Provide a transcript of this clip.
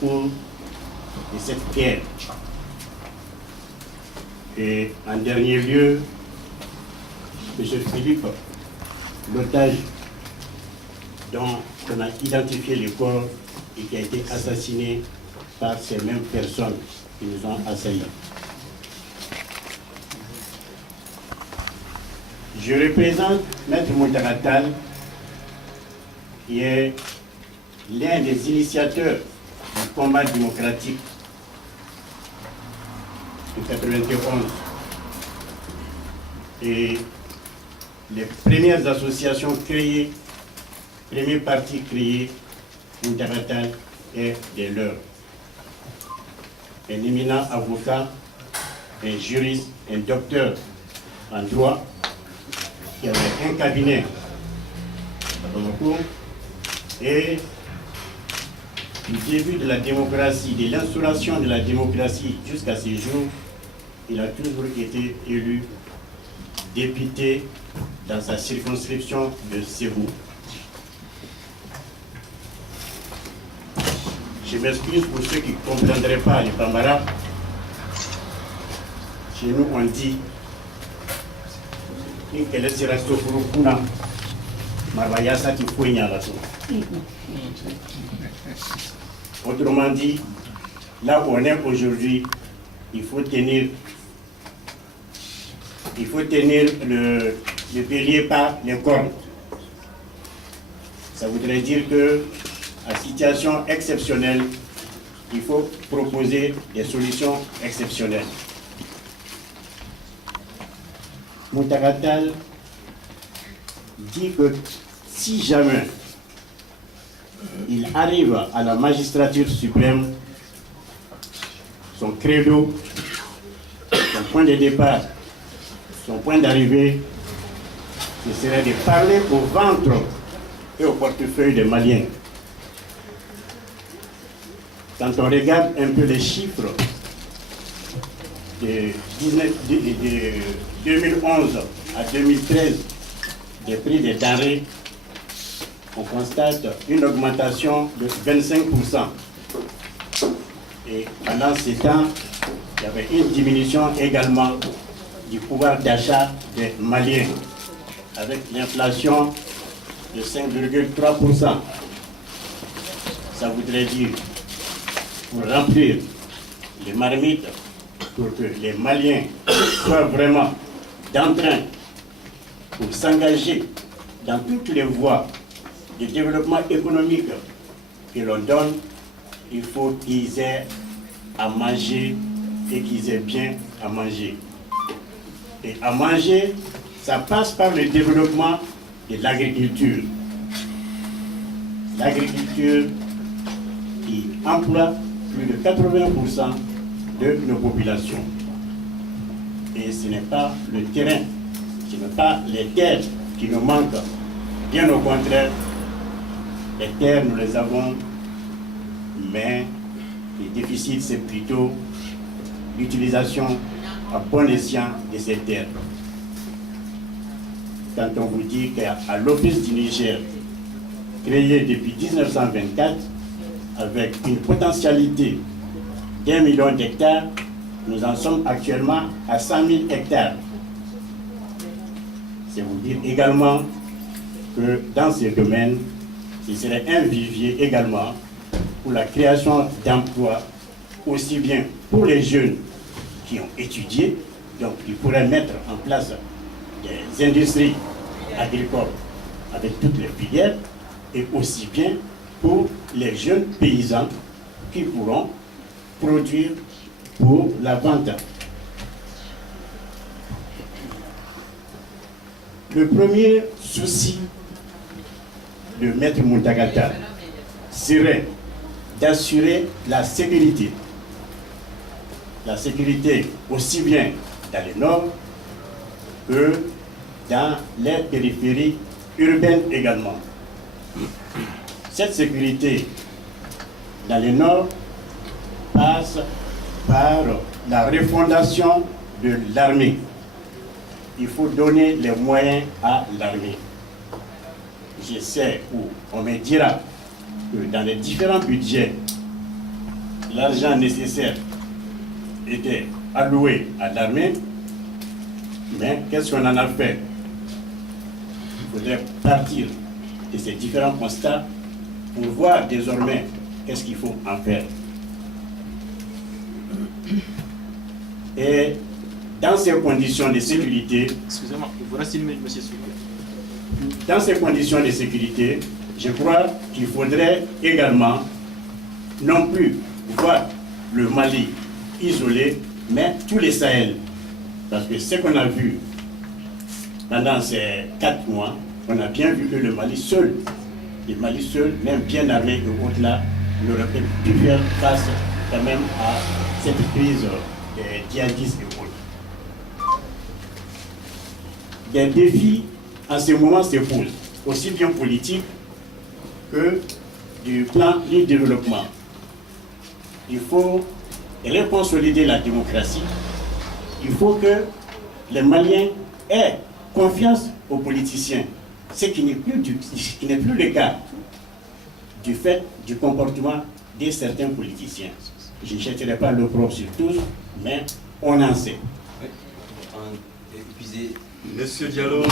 pour de cette guerre. Et en dernier lieu, M. Philippe, l'otage dont on a identifié le corps et qui a été assassiné par ces mêmes personnes qui nous ont assaillis. Je représente Maître Muntaka Tall, qui est l'un des initiateurs du combat démocratique de 1991. Et les premières associations créées, premiers partis créés, Muntaka Tall est des leurs. Un éminent avocat, un juriste, un docteur en droit, qui avait un cabinet à Bamako, et du début de la démocratie, de l'instauration de la démocratie jusqu'à ces jours, il a toujours été élu député dans sa circonscription de Ségou. Je m'excuse pour ceux qui ne comprendraient pas les Bambara. Chez nous, on dit autrement dit, là où on est aujourd'hui, il faut tenir le bélier par les cornes. Ça voudrait dire que, à situation exceptionnelle, il faut proposer des solutions exceptionnelles. Muntaka Tall dit que si jamais il arrive à la magistrature suprême, son credo, son point de départ, son point d'arrivée, ce serait de parler au ventre et au portefeuille des Maliens. Quand on regarde un peu les chiffres de 2011 à 2013 des prix des denrées, on constate une augmentation de 25%. Et pendant ces temps, il y avait une diminution également du pouvoir d'achat des Maliens, avec l'inflation de 5,3%. Ça voudrait dire, pour remplir les marmites, pour que les Maliens soient vraiment d'entrain pour s'engager dans toutes les voies de développement économique que l'on donne, il faut qu'ils aient à manger et qu'ils aient bien à manger. Et à manger, ça passe par le développement de l'agriculture. L'agriculture qui emploie plus de 80% de nos populations. Et ce n'est pas le terrain, ce n'est pas les terres qui nous manquent. Bien au contraire, les terres, nous les avons, mais le déficit, c'est plutôt l'utilisation à bon escient de ces terres. Quand on vous dit qu'à l'Office du Niger, créé depuis 1924, avec une potentialité d'1 million d'hectares, nous en sommes actuellement à 100 000 hectares. C'est vous dire également que dans ces domaines, ce serait un vivier également pour la création d'emplois, aussi bien pour les jeunes qui ont étudié, donc ils pourraient mettre en place des industries agricoles avec toutes les filières, et aussi bien pour les jeunes paysans qui pourront produire pour la vente. Le premier souci de Maître Muntaka Tall serait d'assurer la sécurité. La sécurité aussi bien dans le nord que dans les périphéries urbaines également. Cette sécurité dans le nord passe par la refondation de l'armée. Il faut donner les moyens à l'armée. Je sais où on me dira que dans les différents budgets l'argent nécessaire était alloué à l'armée, mais qu'est-ce qu'on en a fait? Il faudrait partir de ces différents constats pour voir désormais qu'est-ce qu'il faut en faire. Et dans ces conditions de sécurité, excusez-moi, il vous reste une minute, monsieur. Dans ces conditions de sécurité, je crois qu'il faudrait également non plus voir le Mali isolé, mais tous les Sahel. Parce que ce qu'on a vu pendant ces 4 mois, on a bien vu que le Mali seul, même bien armé et autres là, n'aurait pas pu faire face quand même à cette crise des djihadistes et autres. Des défis en ce moment se posent, aussi bien politiques que du plan du développement. Il faut reconsolider la démocratie. Il faut que les Maliens aient confiance aux politiciens, ce qui n'est plus le cas du fait du comportement de certains politiciens. Je ne jetterai pas l'opprobre sur tous, mais on en sait. Épuisé. Monsieur Diallo.